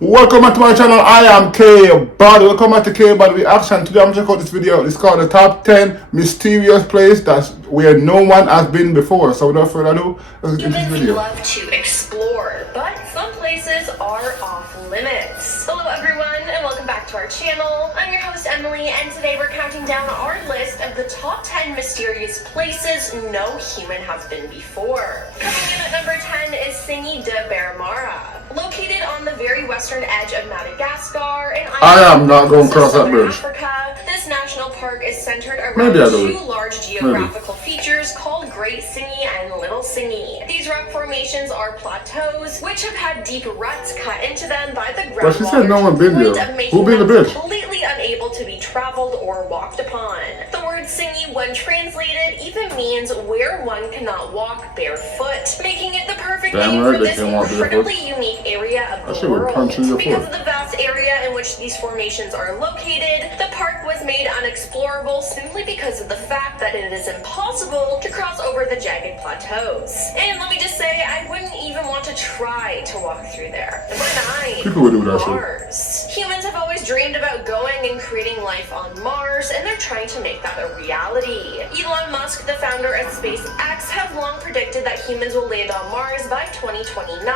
Welcome back to my channel. I am Kbad. Welcome back to Kbad Reaction. Today I'm checking out this video. It's called the top 10 mysterious place that's where no one has been before. So without further ado, let's get into this video. Love to explore, but some places are off limits. Hello everyone and welcome back to our channel. I'm your host Emily and today we're counting down our list of the top 10 mysterious places no human has been before. Coming in at number 10 is Singi de Bermara. Located on the very western edge of Madagascar, an I am not going to cross that bridge. Africa, this national park is centered around two large geographical features called Great Singi and Little Singi. These rock formations are plateaus, which have had deep ruts cut into them by the groundwater. But she said no one been there. Who been the bridge? Completely unable to be traveled or walked upon. The word Singi, when translated, even means where one cannot walk barefoot, making it the perfect name for this incredibly unique area of the world. Because of the vast area in which these formations are located, the park was made unexplorable simply because of the fact that it is impossible to cross over the jagged plateaus. And let me just say, I wouldn't even want to try to walk through there. Number 9, people would do that Mars. Humans have always dreamed about going and creating life on Mars, and they're trying to make that a reality. Elon Musk, the founder of SpaceX, has long predicted that humans will land on Mars by 2029,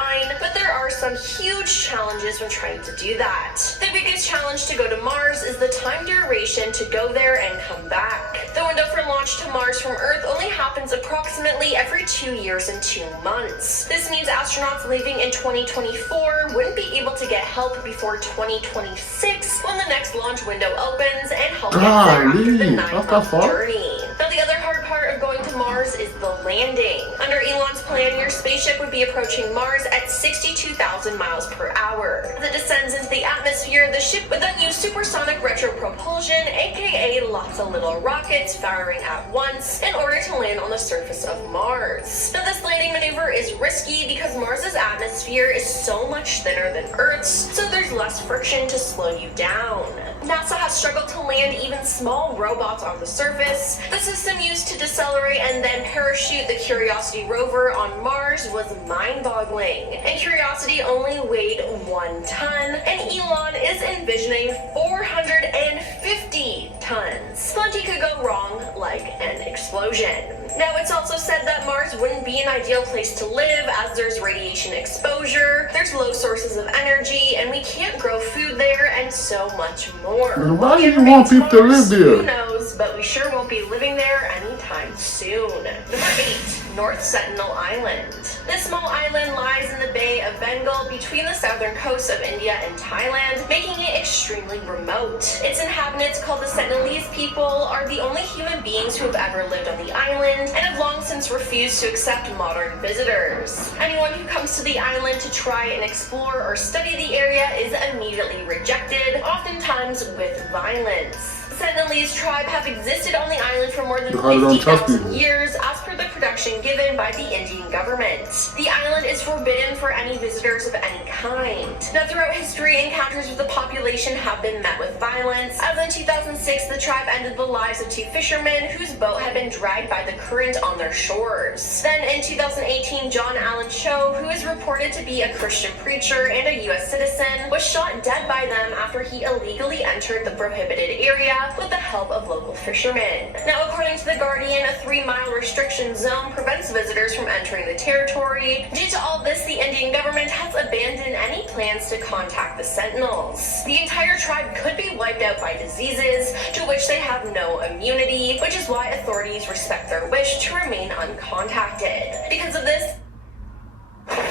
but there are some huge challenges when trying to do that. The biggest challenge to go to Mars is the time duration to go there and come back. The window for launch to Mars from Earth only happens approximately every 2 years and 2 months. This means astronauts leaving in 2024 wouldn't be able to get help before 2026 when the next launch window opens and help get there after the 9-month journey. Now the other hard part of going to Mars is the landing. Under Elon's plan, your spaceship would be approaching Mars at 62,000 miles per hour. As it descends into the atmosphere, the ship would then use supersonic retro propulsion, aka lots of little rockets firing at once, in order to land on the surface of Mars. Now this landing maneuver is risky because Mars's atmosphere is so much thinner than Earth's, so there's less friction to slow you down. NASA has struggled to land even small robots on the surface. The system used to decelerate and then parachute the Curiosity rover on Mars was mind-boggling. And Curiosity only weighed 1 ton, and Elon is envisioning 450 tons. Plenty could go wrong, like an explosion. Now, it's also said that Mars wouldn't be an ideal place to live as there's radiation exposure, there's low sources of energy, and we can't grow food there, and so much more. Why do you want people to live there? Who knows, but we sure won't be living there anytime soon. Number 8. North Sentinel Island. This small island lies in the Bay of Bengal between the southern coasts of India and Thailand, making it extremely remote. Its inhabitants, called the Sentinelese people, are the only human beings who have ever lived on the island and have long since refused to accept modern visitors. Anyone who comes to the island to try and explore or study the area is immediately rejected, oftentimes with violence. The Sentinelese tribe have existed on the island for more than 50,000 years as per the production given by the Indian government. The island is forbidden for any visitors of any kind. Now throughout history, encounters with the population have been met with violence. As in 2006, the tribe ended the lives of 2 fishermen whose boat had been dragged by the current on their shores. Then in 2018, John Allen Cho, who is reported to be a Christian preacher and a US citizen, was shot dead by them after he illegally entered the prohibited area with the help of local fishermen. Now, according to The Guardian, a 3-mile restriction zone prevents visitors from entering the territory. Due to all this, the Indian government has abandoned any plans to contact the Sentinels. The entire tribe could be wiped out by diseases to which they have no immunity, which is why authorities respect their wish to remain uncontacted. Because of this,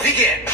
begin.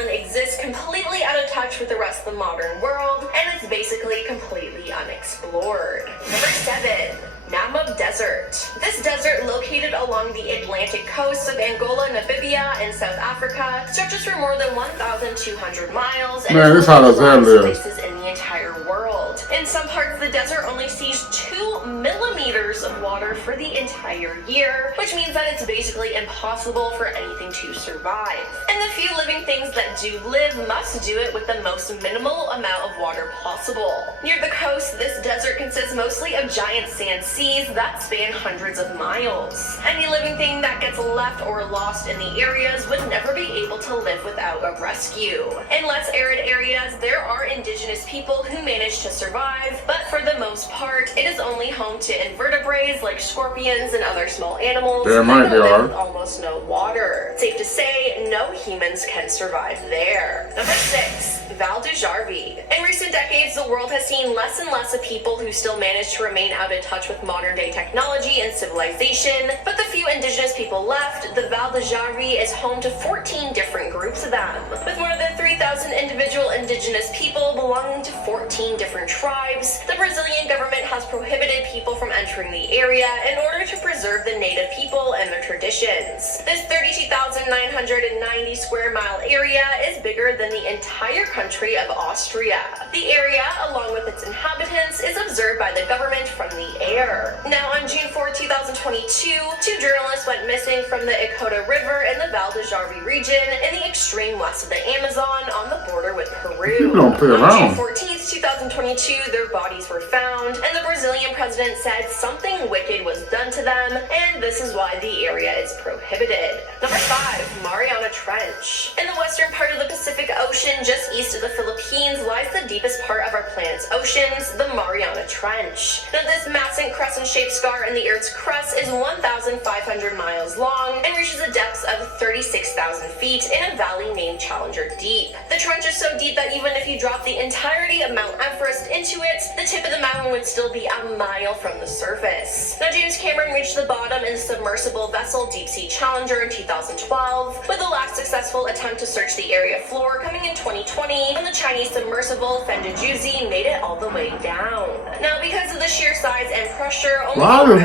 island exists completely out of touch with the rest of the modern world, and it's basically completely unexplored. Number 7. Namib Desert. This desert, located along the Atlantic coast of Angola, Namibia, and South Africa, stretches for more than 1,200 miles and is one of the largest places in the entire world. In some parts, the desert only sees 2 millimeters liters of water for the entire year, which means that it's basically impossible for anything to survive. And the few living things that do live must do it with the most minimal amount of water possible. Near the coast, this desert consists mostly of giant sand seas that span hundreds of miles. Any living thing that gets left or lost in the areas would never be able to live without a rescue. In less arid areas, there are indigenous people who manage to survive, but for the most part, it is only home to invertebrates like scorpions and other small animals that live with almost no water. Safe to say, no humans can survive there. Number 6. Val d'Arvi. In recent decades, the world has seen less and less of people who still manage to remain out of touch with modern day technology and civilization, but the few indigenous people left, the Val d'Arvi is home to 14 different groups of them. With more than 3,000 individual indigenous people belonging to 14 different tribes, the Brazilian government has prohibited people from entering the area in order to preserve the native people and their traditions. This 32,990 square mile area is bigger than the entire country of Austria. The area, along with its inhabitants, is observed by the government from the air. Now, on June 4, 2022, 2 journalists went missing from the Icota River in the Val d'Arvi region in the extreme west of the Amazon on the border with Peru. On June 14th, 2022, their bodies were found, and the Brazilian president said something wicked was done to them, and this is why the area is prohibited. Number 5. Mariana Trench. In the western part of the Pacific Ocean, just east of the Philippines, lies the deepest part of our planet's oceans, the Mariana Trench. Now, this massive crescent-shaped scar in the Earth's crust is 1,500 miles long and reaches a depth of 36,000 feet in a valley named Challenger Deep. The trench is so deep that even if you drop the entirety of Mount Everest into it, the tip of the mountain would still be a mile from the surface. Now, James Cameron reached the bottom in the submersible vessel Deep Sea Challenger in 2012, with the last successful attempt to search the area floor coming in 2020 when the Chinese submersible Fendejuzi made it all the way down. Now, because of the sheer size and pressure, only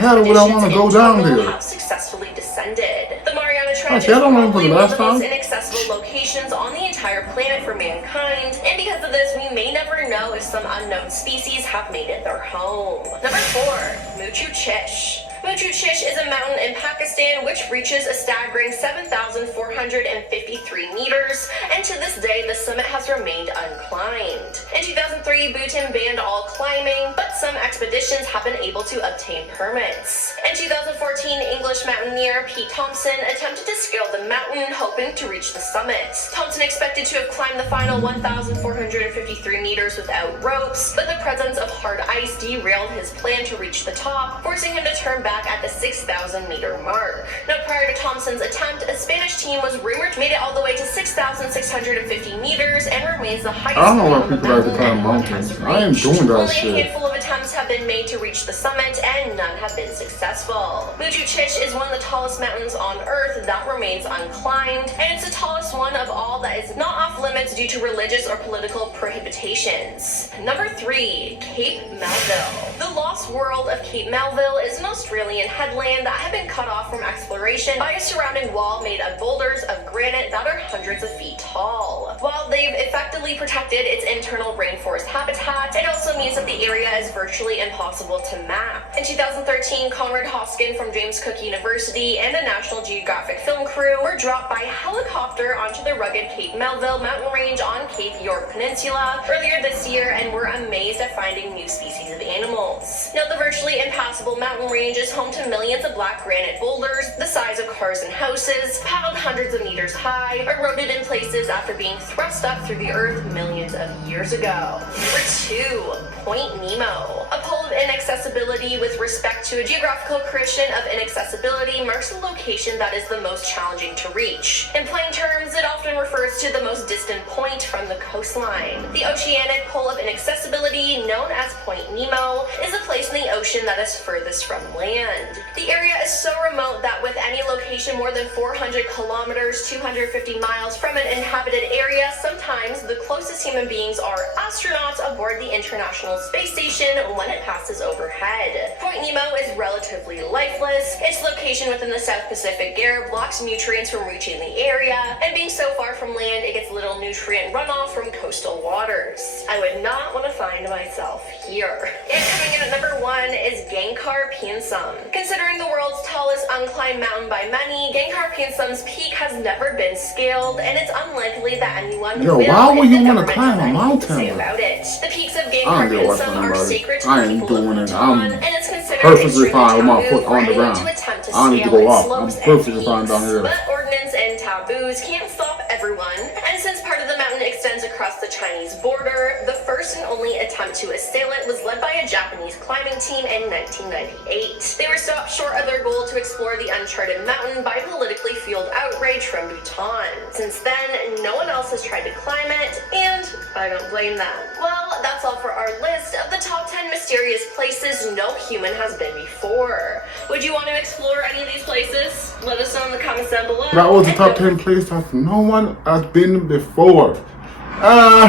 have successfully descended. The Mariana Trench is probably one of the most inaccessible locations on the entire planet for mankind, and because of this, we may never know if some unknown species have made it their home. Number 4. Machu Picchu. Machu Picchu is a mountain in Pakistan which reaches a staggering 7,453 meters, and to this day the summit has remained unclimbed. In 2003, Bhutan banned all climbing, but some expeditions have been able to obtain permits. In 2014, English mountaineer Pete Thompson attempted to scale the mountain, hoping to reach the summit. Thompson expected to have climbed the final 1,453 meters without ropes, but the presence of hard ice derailed his plan to reach the top, forcing him to turn back at the 6,000 meter mark. Now, prior to Thompson's attempt, a Spanish team was rumored to made it all the way to 6,650 meters and remains the highest point on the mountain. I am doing that shit. Only a handful of attempts have been made to reach the summit, and none have been successful. Machu Picchu is one of the tallest mountains on Earth that remains unclimbed, and it's the tallest one of all that is not off limits due to religious or political prohibitions. Number 3. Cape Melville. The lost world of Cape Melville is an Australian headland that had been cut off from exploration by a surrounding wall made of boulders of granite that are hundreds of feet tall. While they've effectively protected its internal rainforest habitat, it also means that the area is virtually impossible to map. In 2013, Conrad Hoskin from James Cook University and a National Geographic film crew were dropped by helicopter onto the rugged Cape Melville mountain range on Cape York Peninsula earlier this year and were amazed at finding new species of animals. Now, the virtually impassable mountain range is home to millions of black granite boulders the size of cars and houses, piled hundreds of meters high, eroded in places after being thrust up through the earth millions of years ago. Number 2. Point Nemo. A pole of inaccessibility with respect to a geographical creation of inaccessibility marks a location that is the most challenging to reach. In plain terms, it often refers to the most distant point from the coastline. The oceanic pole of inaccessibility, known as Point Nemo, is a place in the ocean that is furthest from land. The area is so remote that with any location more than 400 kilometers, 250 miles from an inhabited area, sometimes the closest human beings are astronauts aboard the International Space Station when it passes passes overhead. Point Nemo is relatively lifeless. Its location within the South Pacific Air blocks nutrients from reaching the area, and being so far from land, it gets little nutrient runoff from coastal waters. I would not want to find myself here. And coming in at number 1 is Gangkar Piensum. Considering the world's tallest unclimbed mountain by many, Gangkar Piensum's peak has never been scaled, and it's unlikely that anyone Yo, will why would if you the want to government climb has a anything to say mountain? about it. The peaks of I Gangkar don't give a Piensum fuck are about it. sacred to I the ain't people of doing it. Bhutan, I'm and it's considered perfectly extremely fine with my taboo foot for on the anyone ground. to attempt to I need to scale go its up. I'm slopes and perfectly fine peaks. down here. But ordinance and taboos can't stop everyone, and since part of the mountain extends across the Chinese border, the first and only attempt to assail it was led by a Japanese climbing team in 1998. They were stopped short of their goal to explore the uncharted mountain by politically fueled outrage from Bhutan. Since then, no one else has tried to climb it, and I don't blame them. Well, that's all for our list of the top 10 mysterious places no human has been before. Would you want to explore any of these places? Let us know in the comments down below. That was the And top don't 10 places that no one has been before.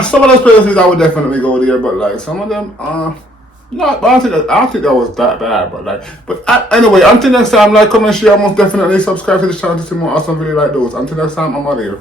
Some of those places I would definitely go there, but like some of them, no, but I don't think that was that bad. But anyway, until next time, like, comment, share, most definitely subscribe to the channel to see more awesome videos like those. Until next time, I'm out of here.